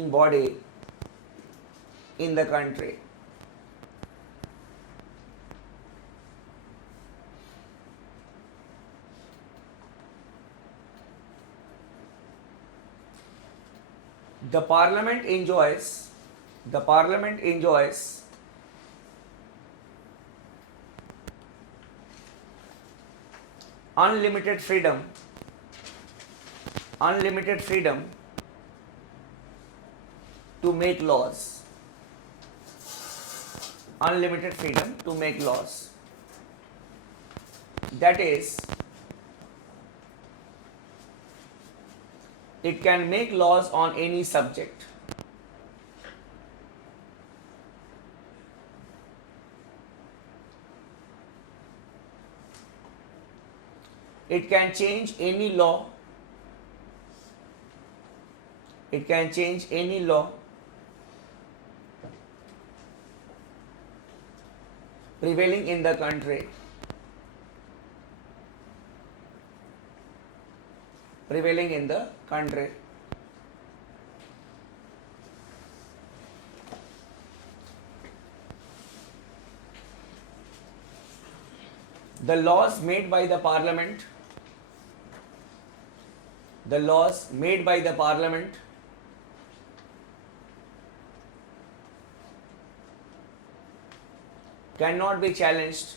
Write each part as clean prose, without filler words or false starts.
making body in the country. The parliament enjoys unlimited freedom to make laws. Unlimited freedom to make laws. That is, it can make laws on any subject. It can change any law. It can change any law prevailing in the country. Prevailing in the country. The laws made by the parliament cannot be challenged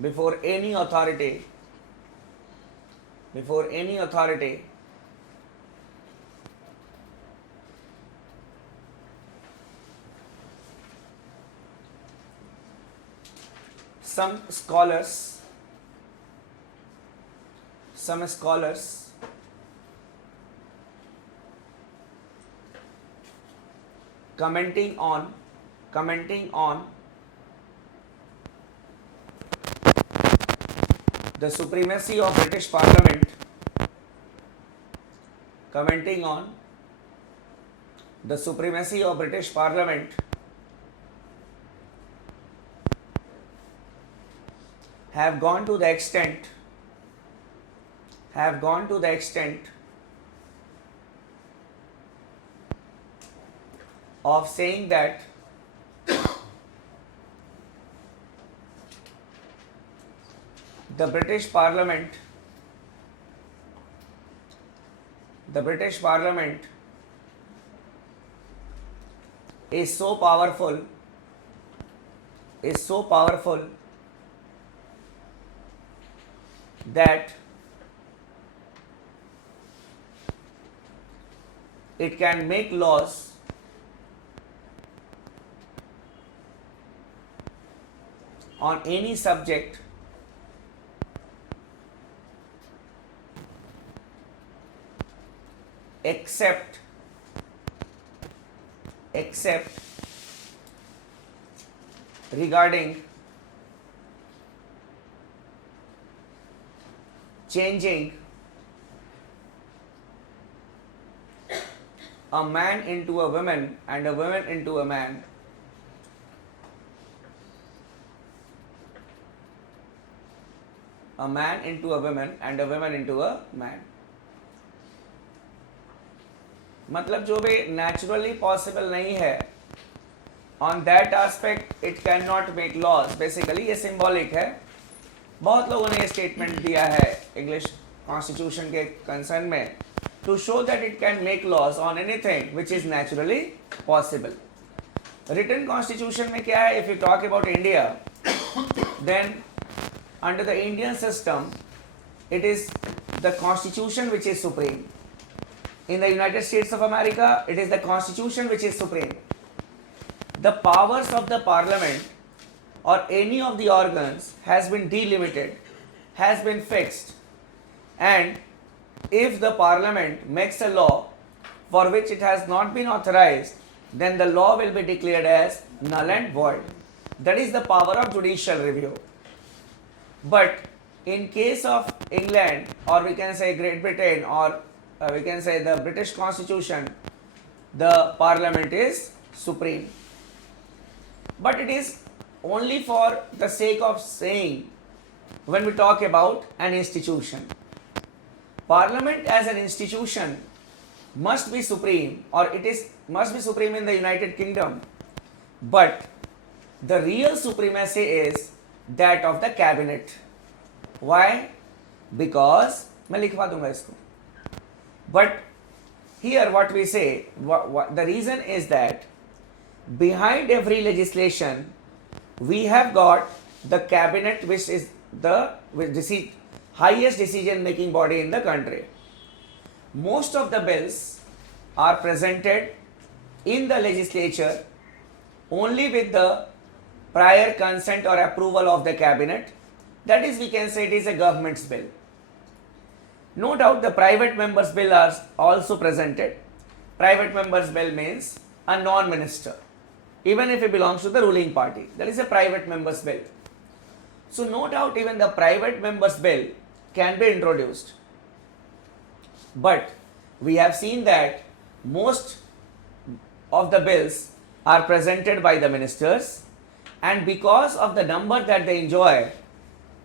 before any authority some scholars commenting on the supremacy of British Parliament, have gone to the extent of saying that the British Parliament is so powerful that it can make laws on any subject except regarding changing a man into a woman and a woman into a man. A man into a woman and a woman into a man. मतलब जो भी naturally possible नहीं है, on that aspect it cannot make laws. Basically ये symbolic है. बहुत लोगों ने ये statement दिया है English Constitution के concern में to show that it can make laws on anything which is naturally possible. Written Constitution में क्या है? If you talk about India, then under the Indian system, it is the Constitution which is supreme. In the United States of America, it is the Constitution which is supreme. The powers of the Parliament or any of the organs has been delimited, has been fixed, and if the Parliament makes a law for which it has not been authorized, then the law will be declared as null and void. That is the power of judicial review. But in case of England, or we can say Great Britain, or we can say the British Constitution, the Parliament is supreme. But it is only for the sake of saying when we talk about an institution. Parliament as an institution must be supreme, or it is must be supreme in the United Kingdom, but the real supremacy is that of the cabinet. Why? Because मैं लिखवा दूंगा इसको. But here what we say, the reason is that behind every legislation we have got the cabinet, which is the highest decision making body in the country. Most of the bills are presented in the legislature only with the prior consent or approval of the cabinet. That is, we can say it is a government's bill. No doubt the private members' bill are also presented. Private members' bill means a non-minister, even if he belongs to the ruling party. That is a private member's bill. So no doubt even the private member's bill can be introduced. But we have seen that most of the bills are presented by the ministers, and because of the number that they enjoy,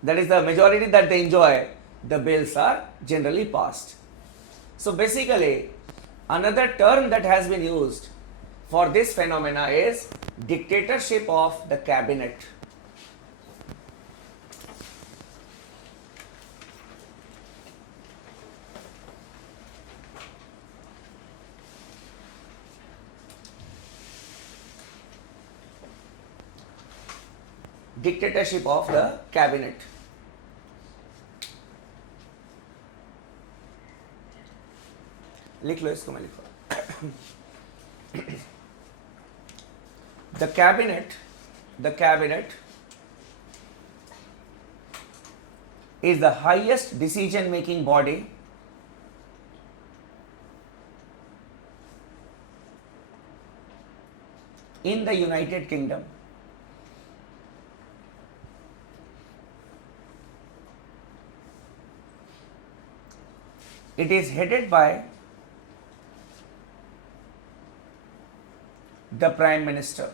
that is the majority that they enjoy, the bills are generally passed. So basically, another term that has been used for this phenomena is dictatorship of the cabinet. Dictatorship of the cabinet. लिख लो इसको, मैं लिखो. The cabinet is the highest decision making body in the United Kingdom. It is headed by the Prime Minister.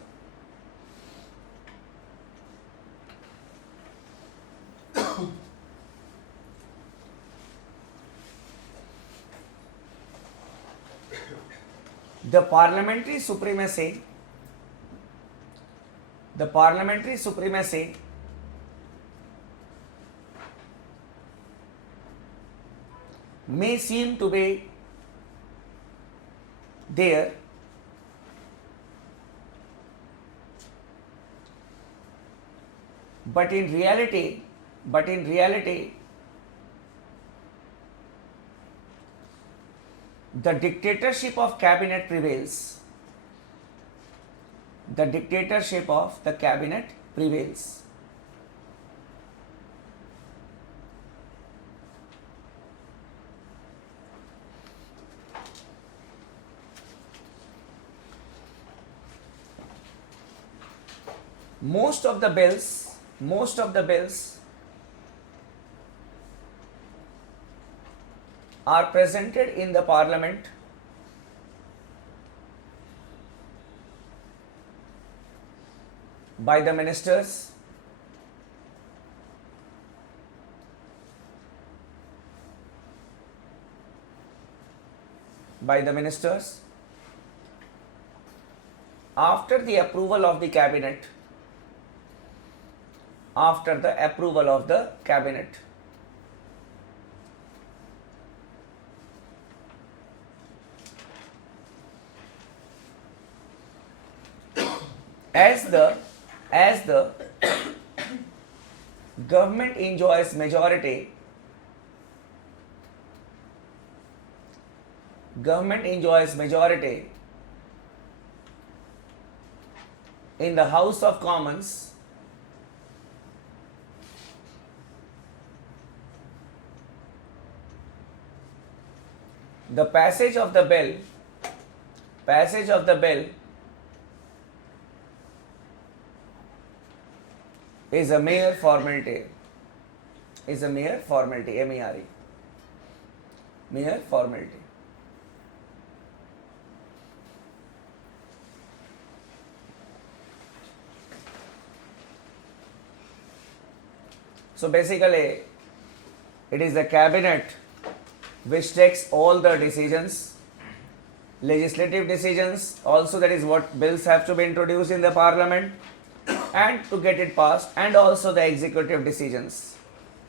The parliamentary supremacy may seem to be there, but in reality the dictatorship of cabinet prevails. The dictatorship of the cabinet prevails. Most of the bills are presented in the parliament by the ministers, after the approval of the cabinet. As the government enjoys majority in the House of Commons, the passage of the bill is a mere formality, mere formality. So basically, it is the cabinet which takes all the decisions, legislative decisions, also that is what bills have to be introduced in the parliament and to get it passed, and also the executive decisions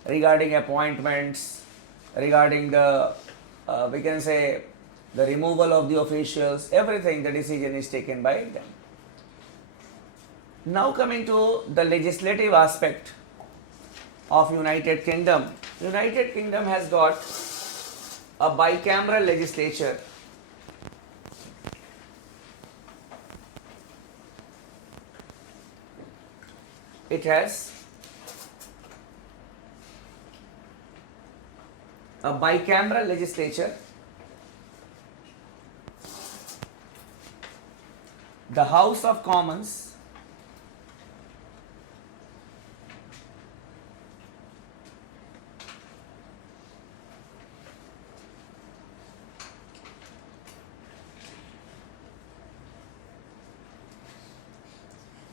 regarding appointments, regarding the, we can say, the removal of the officials, everything, the decision is taken by them. Now coming to the legislative aspect of United Kingdom. United Kingdom has got a bicameral legislature. It has a bicameral legislature. The House of Commons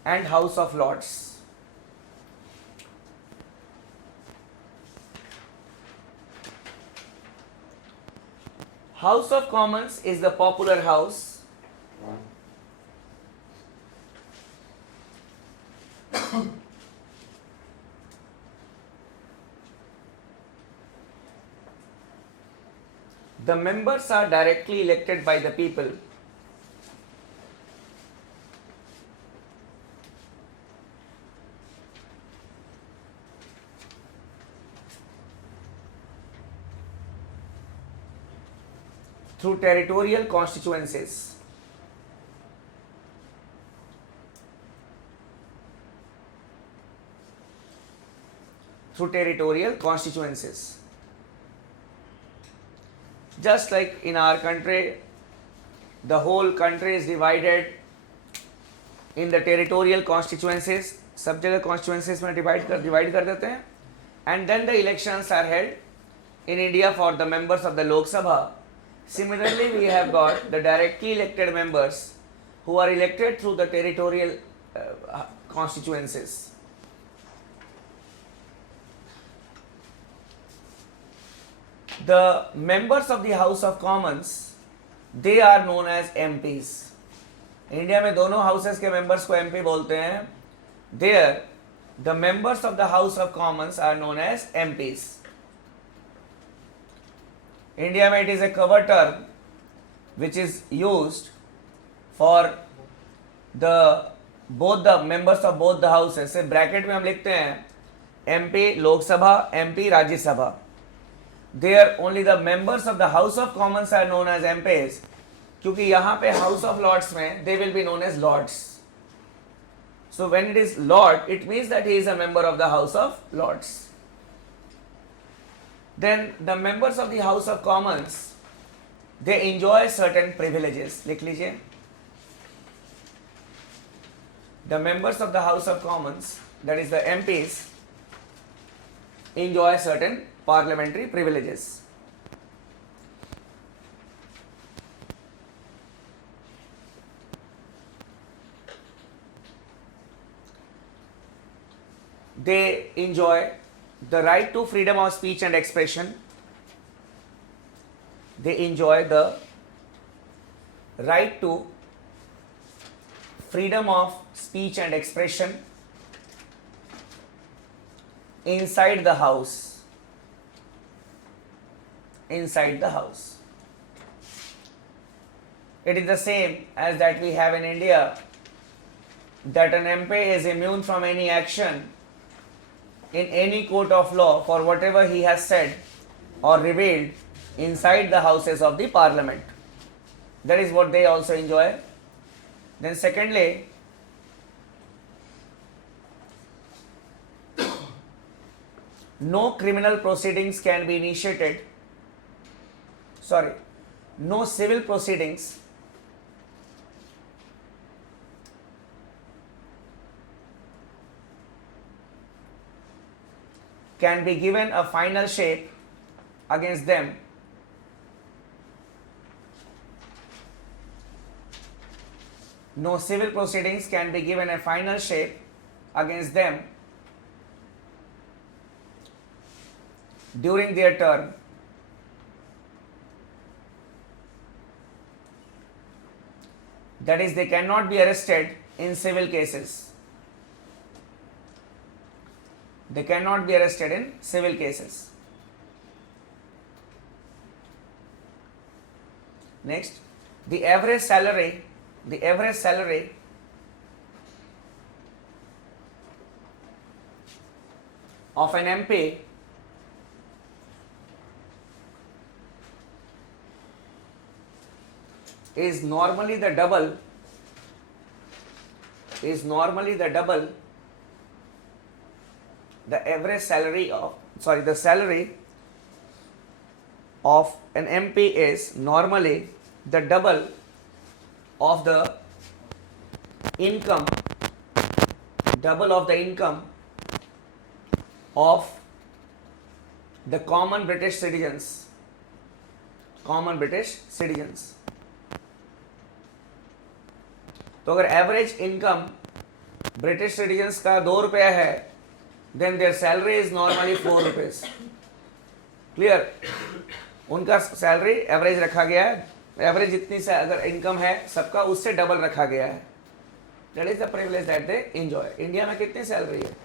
and House of Lords. House of Commons is the popular house. The members are directly elected by the people. Through territorial constituencies. Through territorial constituencies. Just like in our country, the whole country is divided in the territorial constituencies. सब जगह constituencies में divide कर देते हैं, and then the elections are held in India for the members of the Lok Sabha. Similarly, we have got the directly elected members who are elected through the territorial constituencies. The members of the House of Commons, they are known as MPs. India में दोनों houses के members को MP बोलते हैं. There, the members of the House of Commons are known as MPs. India में it is a cover term which is used for the both the members of both the houses. से bracket में हम लिखते हैं MP Lok Sabha, MP Rajya Sabha. There only the members of the House of Commons are known as MPs, क्योंकि यहाँ पे House of Lords में they will be known as Lords. So when it is Lord, it means that he is a member of the House of Lords. Then the members of the House of Commons, they enjoy certain privileges. लिख लीजिए. The members of the House of Commons, that is the MPs, enjoy certain parliamentary privileges. They enjoy the right to freedom of speech and expression. They enjoy the right to freedom of speech and expression inside the house. Inside the house. It is the same as that we have in India, that an MP is immune from any action in any court of law for whatever he has said or revealed inside the houses of the parliament. That is what they also enjoy. Then secondly, no criminal proceedings can be initiated. No civil proceedings can be given a final shape against them. No civil proceedings can be given a final shape against them during their term. That is, they cannot be arrested in civil cases. They cannot be arrested in civil cases. Next, the average salary of an MP is normally the double the average salary of the salary of an MP is normally the double of the income of the common British citizens. तो अगर average income British citizens का 2 रुपया है, then their salary is normally 4 rupees. Clear? उनका salary average रखा गया है, average जितनी से अगर इनकम है सबका उससे डबल रखा गया है. That is the privilege that they enjoy. India में कितनी सैलरी है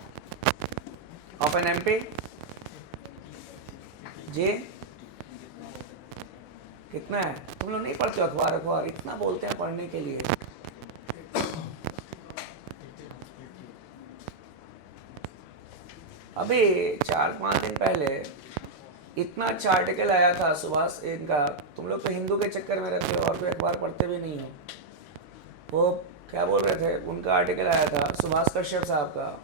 ऑफ एन एमपी? जी कितना है? तुम लोग नहीं पढ़ते अखबार, इतना बोलते हैं पढ़ने के लिए. अभी 4-5 दिन पहले इतना अच्छा आर्टिकल आया था सुभाष इनका. तुम लोग तो हिंदू के चक्कर में रहते हो और कोई अखबार पढ़ते भी नहीं हो. वो क्या बोल रहे थे, उनका आर्टिकल आया था सुभाष कश्यप साहब का,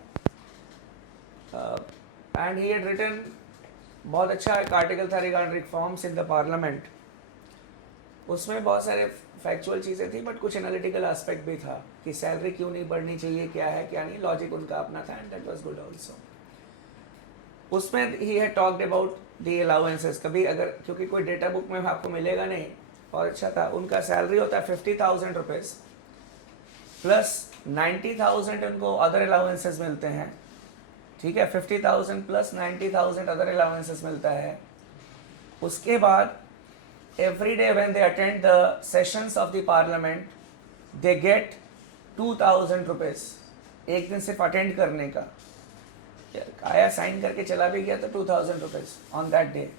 एंड ही हैड रिटन, बहुत अच्छा एक आर्टिकल था regarding reforms in the parliament. उसमें बहुत सारे फैक्चुअल चीज़ें थी बट कुछ एनालिटिकल एस्पेक्ट भी था कि सैलरी क्यों नहीं बढ़नी चाहिए, क्या है क्या नहीं. लॉजिक उनका अपना था and that was good also. उसमें ही है टॉक्ड अबाउट दी अलाउंसेस. कभी अगर, क्योंकि कोई डेटा बुक में आपको मिलेगा नहीं, और अच्छा था, उनका सैलरी होता है 50,000 रुपीज़ प्लस 90,000 उनको अदर अलाउंसेस मिलते हैं. ठीक है, 50,000 प्लस 90,000 अदर अलाउंसेस मिलता है. उसके बाद every day when they attend the sessions of the parliament they get 2,000 rupees. एक दिन सिर्फ अटेंड करने का आया, साइन करके चला भी गया तो 2,000 rupees on that day.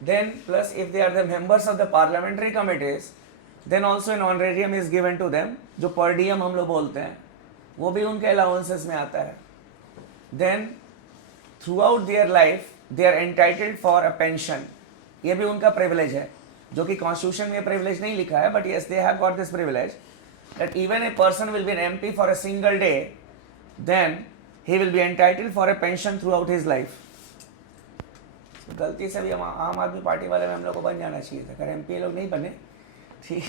Then plus if they are the members of the parliamentary committees, then also an honorarium is given to them, जो पर डीएम हम लोग बोलते हैं, वो भी उनके अलाउंसेस में आता है. Then throughout their life they are entitled for a pension. ये भी उनका प्रिविलेज है, जो कि कॉन्स्टिट्यूशन में प्रिविलेज नहीं लिखा है, but yes they have got this privilege that even a person will be an MP for a single day, then he will be entitled for a pension throughout his life. गलती से भी हम आम आदमी party वाले में हम लोग को बन जाना चाहिए था, अगर एमपी लोग नहीं बने. ठीक,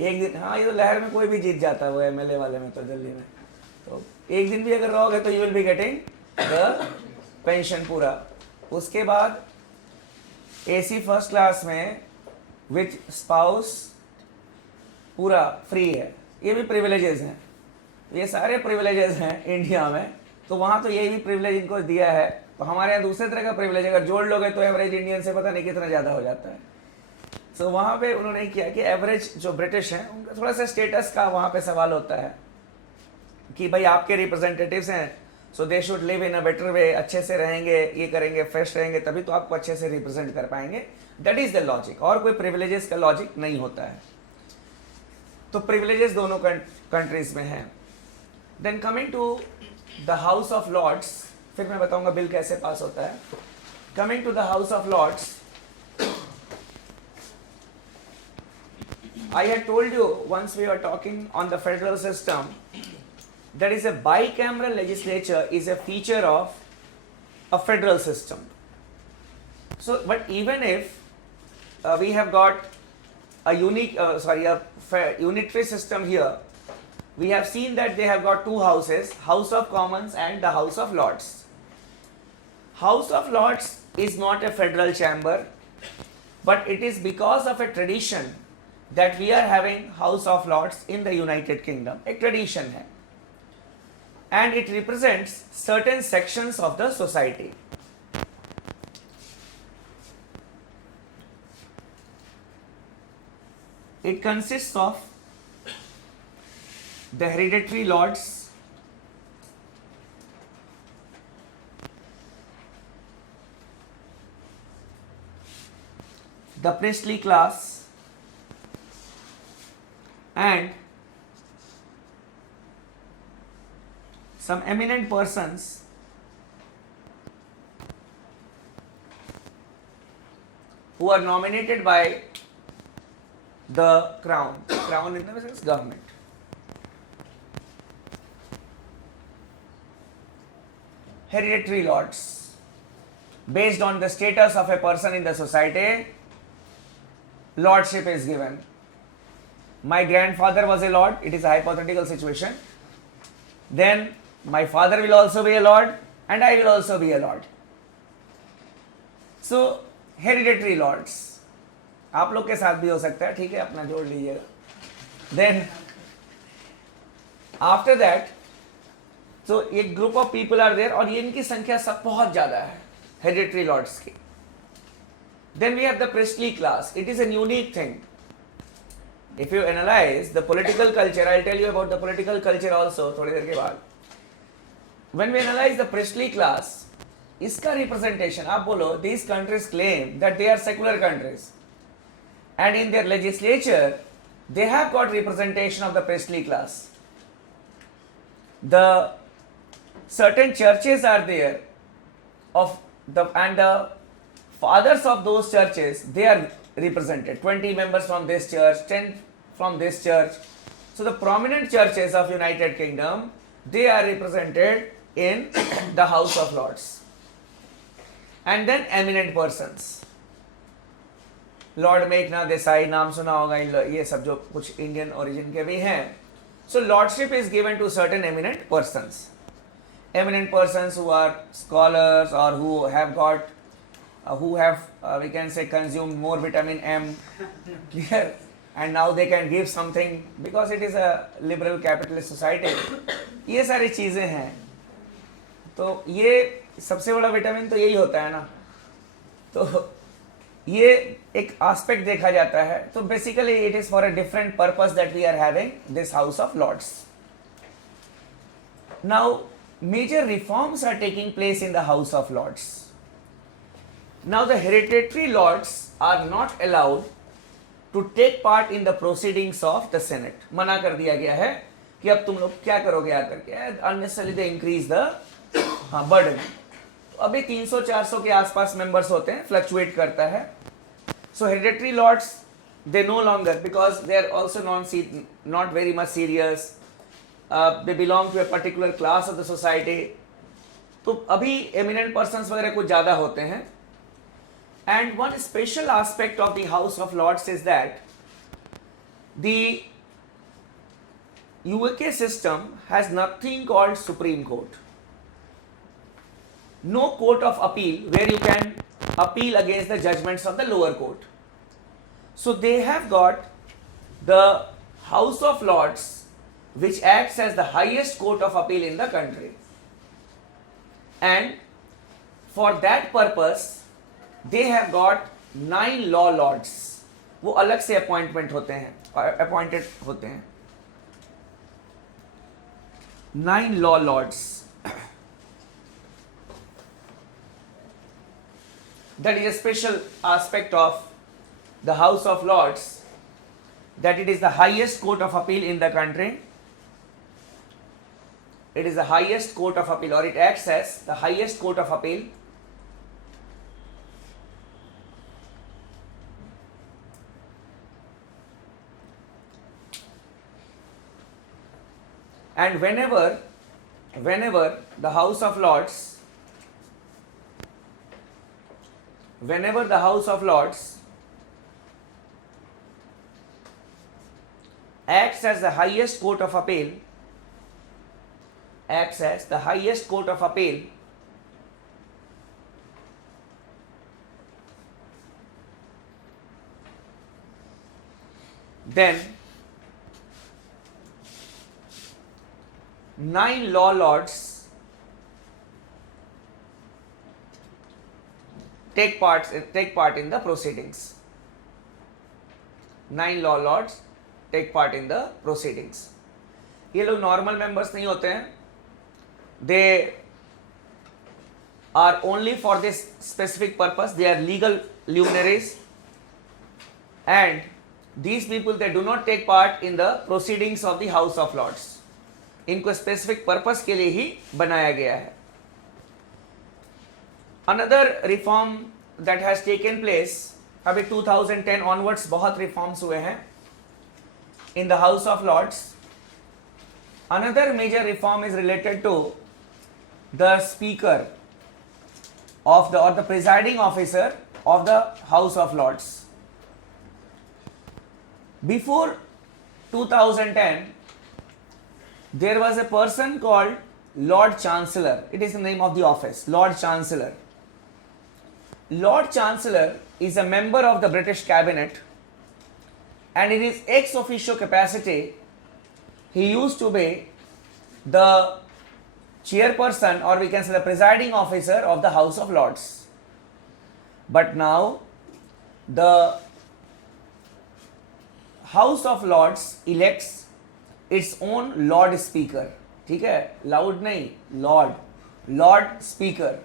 एक दिन, हाँ ये तो लहर में कोई भी जीत जाता है, वो एमएलए वाले में तो दिल्ली में, तो एक दिन भी अगर रहोगे तो you will be getting the pension पूरा. उसके बाद एसी फर्स्ट क्लास में विथ स्पाउस पूरा फ्री है. ये भी प्रिविलेजेस हैं, ये सारे प्रिविलेजेस हैं इंडिया में. तो वहाँ तो यही भी प्रिविलेज इनको दिया है. तो हमारे यहाँ दूसरे तरह का प्रिविलेज अगर जोड़ लोगे तो एवरेज इंडियन से पता नहीं कितना ज़्यादा हो जाता है. सो वहाँ पे उन्होंने किया कि एवरेज जो ब्रिटिश हैं उनका थोड़ा सा स्टेटस का वहाँ पे सवाल होता है कि भाई आपके रिप्रेजेंटेटिव्स हैं, so they should live in a better way, अच्छे से रहेंगे, ये करेंगे, फ्रेश रहेंगे, तभी तो आपको अच्छे से रिप्रेजेंट कर पाएंगे. दैट इज़ द लॉजिक, और कोई प्रिविलेजेस का लॉजिक नहीं होता है. तो प्रिविलेजेस दोनों कंट्रीज में हैं. Then coming to the House of Lords, फिर मैं बताऊंगा बिल कैसे पास होता है. Coming to the House of Lords, I had told you once we were talking on the federal system, that is a bicameral legislature is a feature of a federal system. So, but even if we have got a unitary system here, we have seen that they have got two houses, House of Commons and the House of Lords. House of Lords is not a federal chamber, but it is because of a tradition that we are having House of Lords in the United Kingdom. एक tradition है, and it represents certain sections of the society. It consists of the hereditary lords, the priestly class, and some eminent persons who are nominated by the crown. Crown in the sense government. Hereditary lords. Based on the status of a person in the society, lordship is given. My grandfather was a lord, it is a hypothetical situation. Then my father will also be a lord and I will also be a lord. So hereditary lords. आप लोग के साथ भी हो सकता है, ठीक है, अपना जोड़ लीजिएगा. Then after that, so एक group of people are there और ये इनकी संख्या सब बहुत ज़्यादा है hereditary lords की. Then we have the priestly class. It is a unique thing. If you analyze the political culture, I'll tell you about the political culture also थोड़ी देर के बाद. When we analyze the priestly class, इसका representation, आप बोलो, these countries claim that they are secular countries, and in their legislature, they have got representation of the priestly class. The certain churches are there, and the fathers of those churches, they are represented. 20 members from this church, 10 from this church. So the prominent churches of United Kingdom, they are represented in the House of Lords. And then eminent persons. Lord Meghna Desai, नाम सुना होगा, ये सब जो कुछ Indian origin के भी हैं. So lordship is given to certain eminent persons. Eminent persons who are scholars or who have got, we can say, consumed more vitamin M, clear, and now they can give something because it is a liberal capitalist society. ये सारी चीज़ें हैं. तो ये सबसे बड़ा vitamin तो यही होता है ना. तो ये एक aspect देखा जाता है. तो basically it is for a different purpose that we are having this House of Lords. Now major reforms are taking place in the House of Lords. Now the hereditary lords are not allowed to take part in the proceedings of the Senate. मना कर दिया गया है कि अब तुम लोग क्या करोगे आकर के. Unnecessarily they increase the burden. अभी 300-400 के आसपास members होते हैं, fluctuate करता है. So hereditary lords, they no longer, because they are also not very much serious. They belong to a particular class of the society. तो अभी eminent persons वगैरह कुछ ज़्यादा होते हैं. And one special aspect of the House of Lords is that the UK system has nothing called Supreme Court. No court of appeal where you can appeal against the judgments of the lower court. So they have got the House of Lords, which acts as the highest court of appeal in the country. And for that purpose, they have got 9 law lords. वो अलग से appointed होते हैं. 9 law lords. That is a special aspect of the House of Lords, that it is the highest court of appeal in the country. It is the highest court of appeal, or it acts as the highest court of appeal. And whenever the House of Lords acts as the highest court of appeal, then 9 law lords take part in the proceedings. 9 law lords take part in the proceedings. ये लोग normal members नहीं होते हैं, they are only for this specific purpose, they are legal luminaries, and these people they do not take part in the proceedings of the House of Lords. इनको specific purpose के लिए ही बनाया गया है. Another reform that has taken place, अभी 2010 onwards बहुत reforms हुए हैं in the House of Lords. Another major reform is related to the speaker of the or the presiding officer of the House of Lords. Before 2010, there was a person called Lord Chancellor. It is the name of the office, Lord Chancellor. Lord Chancellor is a member of the British cabinet, and in his ex officio capacity, he used to be the chairperson, or we can say the presiding officer of the House of Lords. But now the House of Lords elects its own Lord Speaker. ठीक है, loud नहीं, Lord Speaker.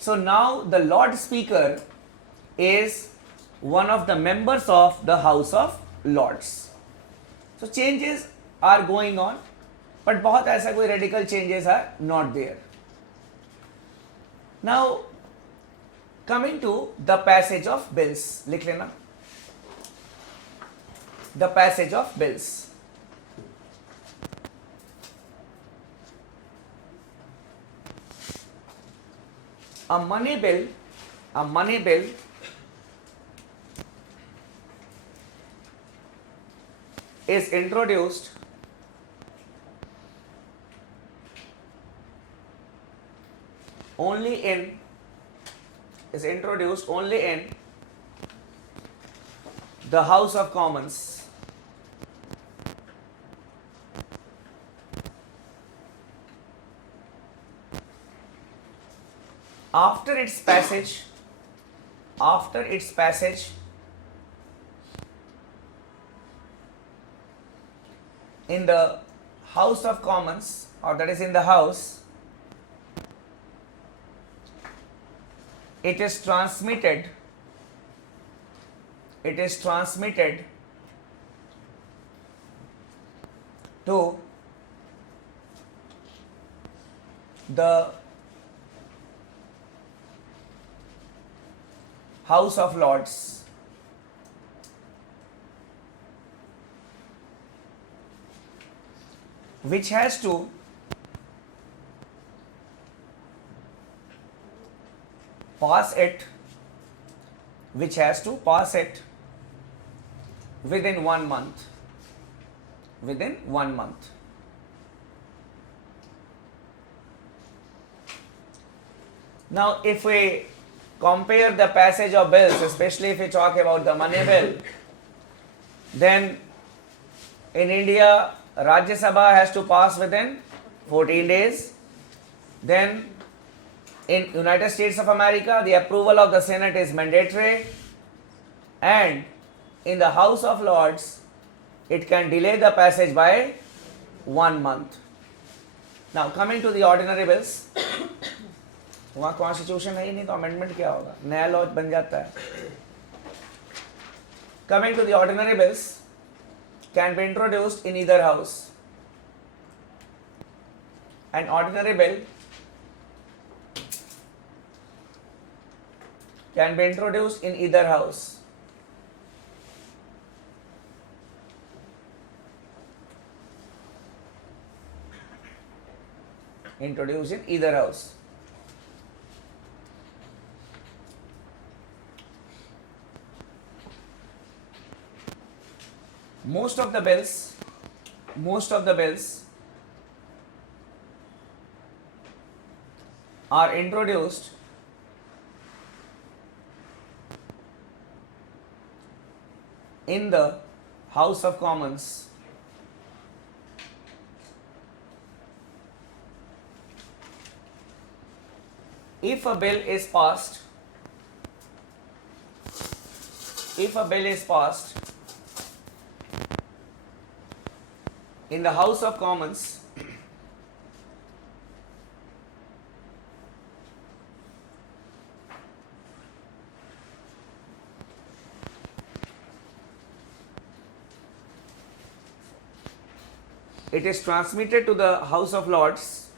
So now the Lord Speaker is one of the members of the House of Lords. So changes are going on, but बहुत ऐसा कोई radical changes are not there. Now coming to the passage of bills, लिख लेना. The passage of bills. A money bill is introduced only in the House of Commons. After its passage in the House of Commons, or that is in the House, it is transmitted to the House of Lords, which has to pass it within 1 month. Now if we compare the passage of bills, especially if we talk about the money bill, then in India Rajya Sabha has to pass within 14 days. Then in United States of America, the approval of the Senate is mandatory, and in the House of Lords it can delay the passage by 1 month. Now coming to the ordinary bills, वहाँ constitution है ही नहीं तो amendment क्या होगा, नया law बन जाता है. Coming to the ordinary bills, can be introduced in either house. An ordinary bill can be introduced in either house. Introduced in either house. Most of the bills are introduced in the House of Commons if a bill is passed in the House of Commons, it is transmitted to the House of Lords